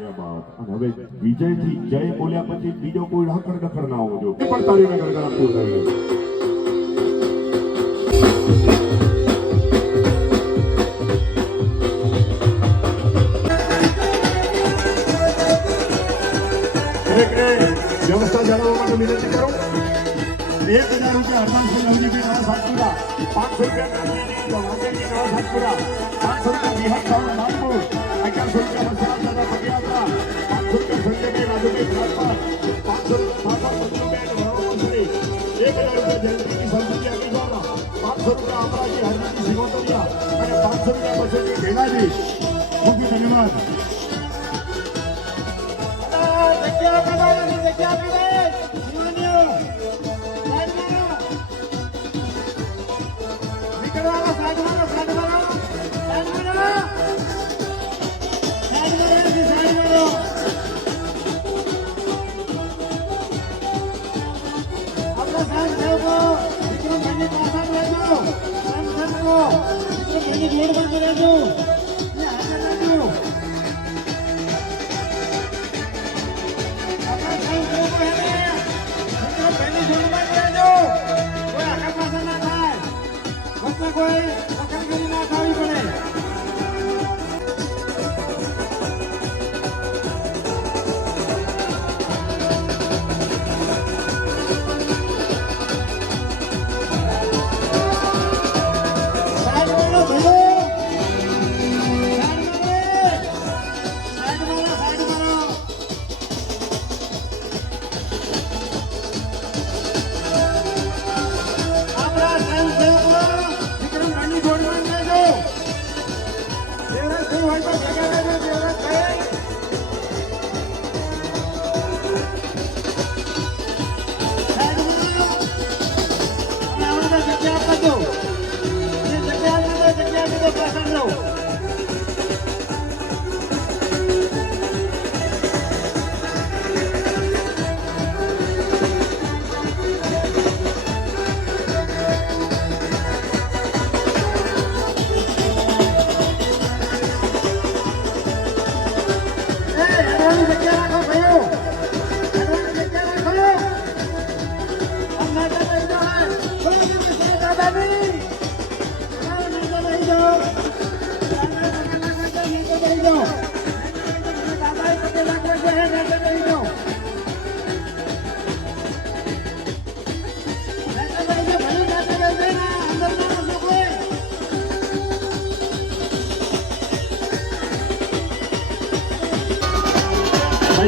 અને હવે વિજયથી જય બોલ્યા પછી બીજો કોઈ રખડ ડખડ ના હોવો જોઈએ પણ તારીને ગણગણાતું થાય. વ્યવસ્થા જાળવવા માટે વિનંતી કરું. 1000 રૂપિયા હરદાસભાઈ નવજીભાઈ નવા સાતપુરા, 500 રૂપિયા નવા સાતપુરા, 500 રૂપિયા બિહાર સાવર નાગપુર, 1100 રૂપિયા વસરાજ દાદા પગયાત્રા, 500 રૂપિયા સંજયભાઈ રાજુભાઈ રાજપર, 500 રૂપિયા વડોદરી, 1000 રૂપિયા જયંતિની સંસ્કૃતિ અગ્નિવાલા, 500 રૂપિયા અમરાજી હરનાજી સિંગોતરિયા અને 500 રૂપિયા બચેજી ભેલાજી. ખૂબ ખૂબ ધન્યવાદ.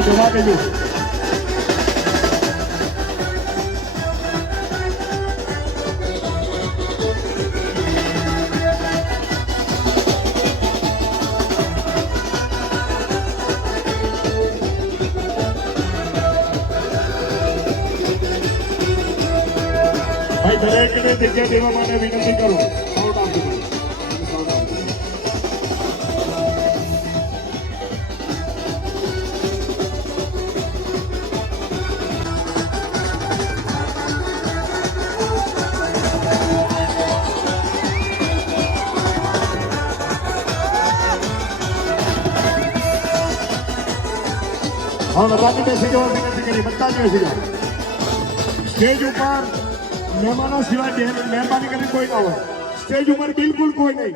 જવા દેજો. ભાઈ દરેકને જગ્યા દેવા માટે વિનંતી કરું. હા, બધાને બેસી જવા વિનંતી કરી. બધા જ બેસી જાઓ. સ્ટેજ ઉપર મહેમાનો સિવાય મહેરબાની કરીને કોઈ ના હોય. સ્ટેજ ઉપર બિલકુલ કોઈ નહીં.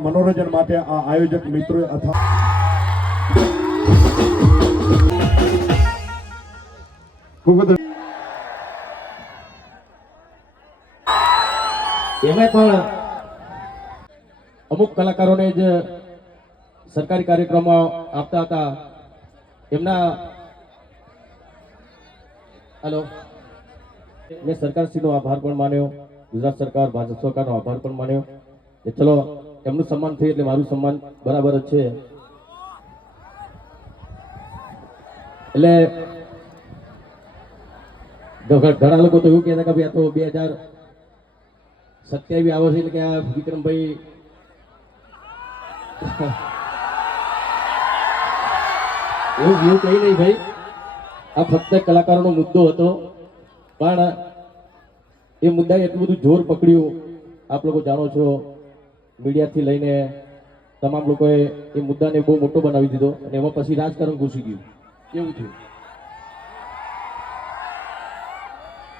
મનોરંજન માટે આ આયોજક મિત્રોએ અથવા એમાં પણ અમુક કલાકારોને જ સરકારી કાર્યક્રમો આપતા હતા એમના હલો મેં સરકારશ્રીનો આભાર પણ માન્યો, ગુજરાત સરકાર ભાજપ સરકારનો આભાર પણ માન્યો કે ચલો એમનું સન્માન થયું એટલે મારું સન્માન બરાબર જ છે. એટલે ઘણા લોકો તો એવું કહેતા કે ભાઈ આ તો 2027 આવે છે એટલે કે આ વિક્રમભાઈ એવું કઈ નહીં ભાઈ, આ ફક્ત કલાકારોનો મુદ્દો હતો પણ એ મુદ્દાએ એટલું બધું જોર પકડ્યું. આપ લોકો જાણો છો મીડિયાથી લઈને તમામ લોકોએ એ મુદ્દાને બહુ મોટો બનાવી દીધો અને એમાં પછી રાજકારણ ઘૂસી ગયું એવું થયું.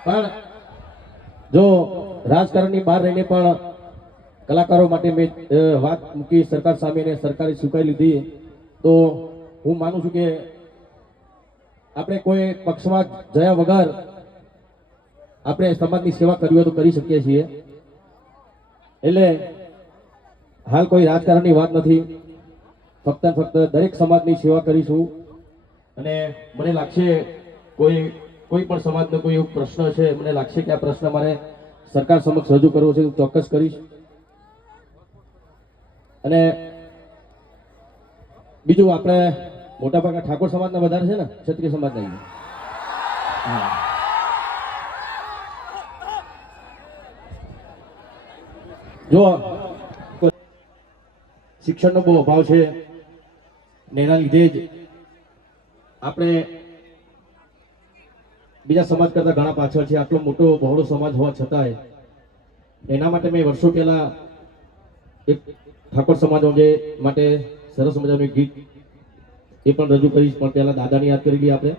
પણ જો રાજકારણની બહાર રહીને પણ કલાકારો માટે મેં વાત મૂકી સરકાર સામે અને સરકારે સ્વીકારી લીધી તો હું માનું છું કે આપણે કોઈ પક્ષમાં જયા વગર આપણે સમાજની સેવા કરવી હોય તો કરી શકીએ છીએ. એટલે હાલ કોઈ રાજકારણની વાત નથી, ફક્ત દરેક સમાજની સેવા કરીશું. અને મને લાગશે કોઈ પણ સમાજનો કોઈ એવો પ્રશ્ન છે, મને લાગશે કે આ પ્રશ્ન મારે સરકાર સમક્ષ રજૂ કરવો છે, હું ચોક્કસ કરીશ. અને બીજું આપણે મોટાભાગના ઠાકોર સમાજના વધારે છે ને ક્ષત્રિય સમાજના જો શિક્ષણનો બહુ અભાવ છે ને એના લીધે જ આપણે બીજા સમાજ કરતા ઘણા પાછળ છે. આટલો મોટો બહોળો સમાજ હોવા છતાંય એના માટે મેં વર્ષો પહેલા એક ઠાકોર સમાજ માટે સરસ મજાનું એક ગીત એ પણ રજૂ કરીશ, પણ પહેલા દાદાને યાદ કરી લઈએ આપણે.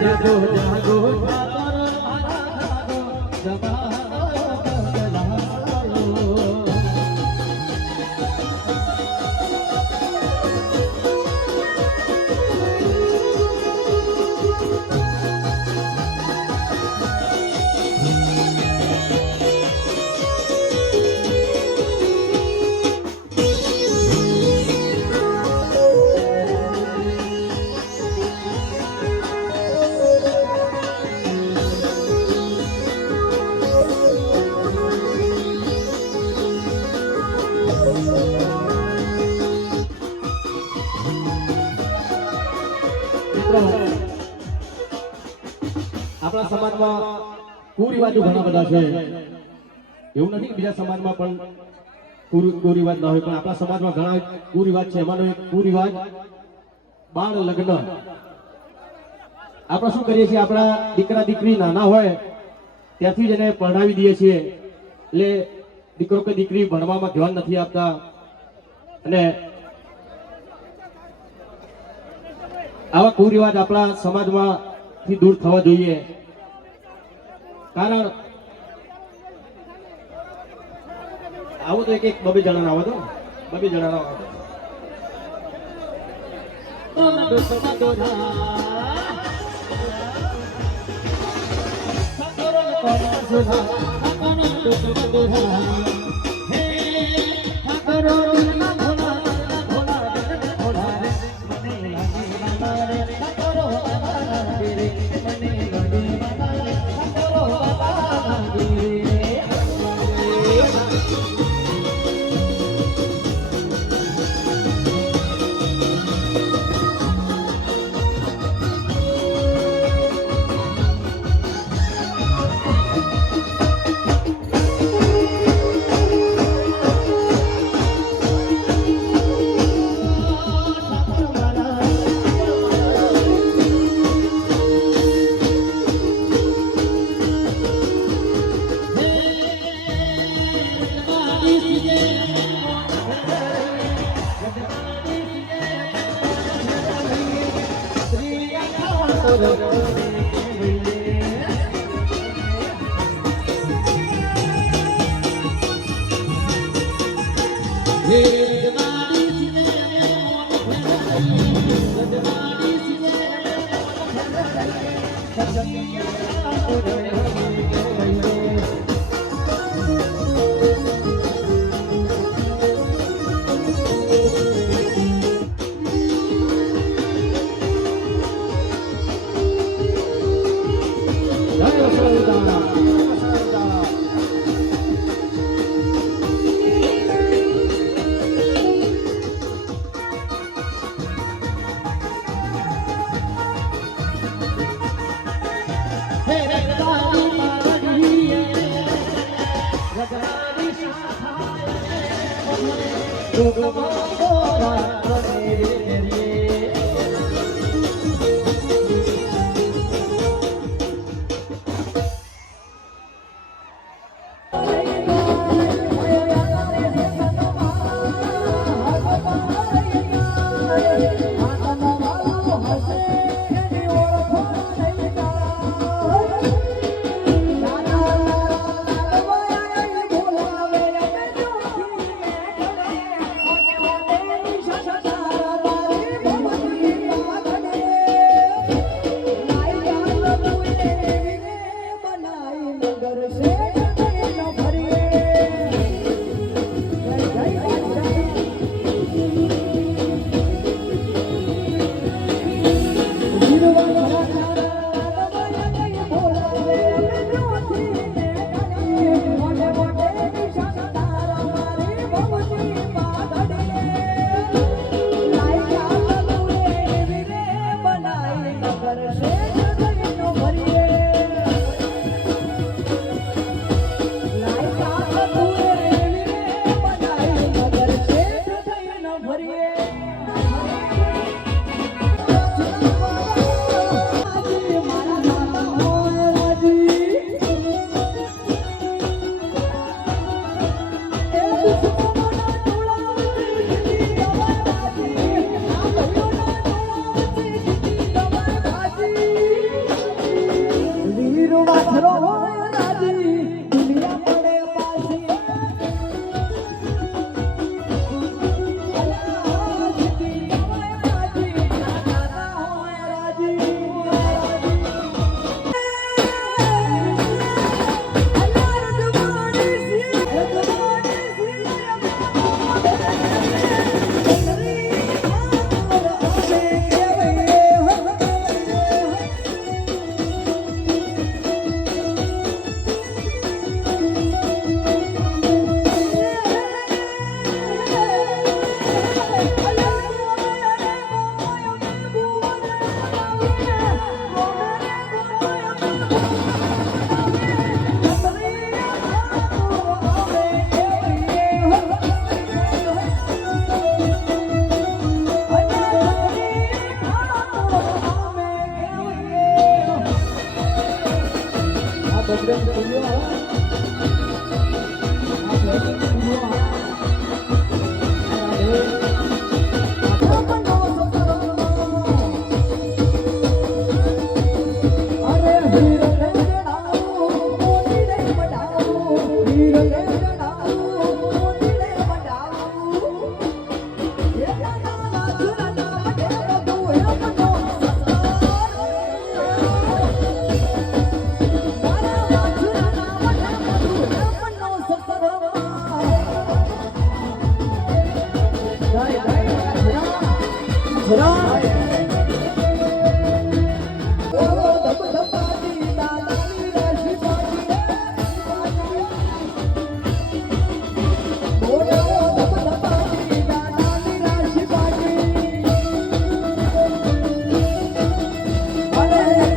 જાગો જાગો જમાનો બદલાયો. આપણા સમાજમાં કુરિવાજો ઘણા બધા છે. એવું નથી કે બીજા સમાજમાં પણ કુરિવાજ ના હોય, પણ આપણા સમાજમાં ઘણા કુરિવાજ છે. એમાંનો એક કુરિવાજ બાળ લગ્ન. આપણે શું કરીએ છીએ, આપણા દીકરા દીકરી નાના હોય ત્યારથી જ એને પરણાવી દઈએ છીએ. એટલે દીકરો કે દીકરી ભણવામાં ધ્યાન નથી આપતા અને આવા કુરિવાજ આપણા સમાજમાંથી દૂર થવા જોઈએ. કારણ આવું તો એક બબે જણાના આવો તો બબે જણાના આવો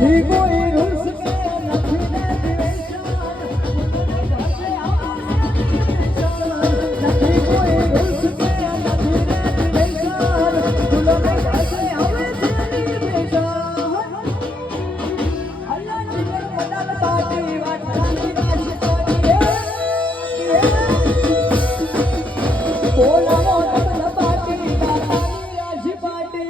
નથી કોઈ રૂલ્સ કે નથી રેગ્યુલેશન નથી કોઈ રૂલ્સ કે નથી રેગ્યુલેશન ફૂલોને ઘાસે આવે છે સેલિબ્રેશન અલ્લાહ જીવન મોટા પાર્ટી વાટવાની રાશી પાર્ટી બોલાવો તબલા પાર્ટી વાટવાની રાશી પાર્ટી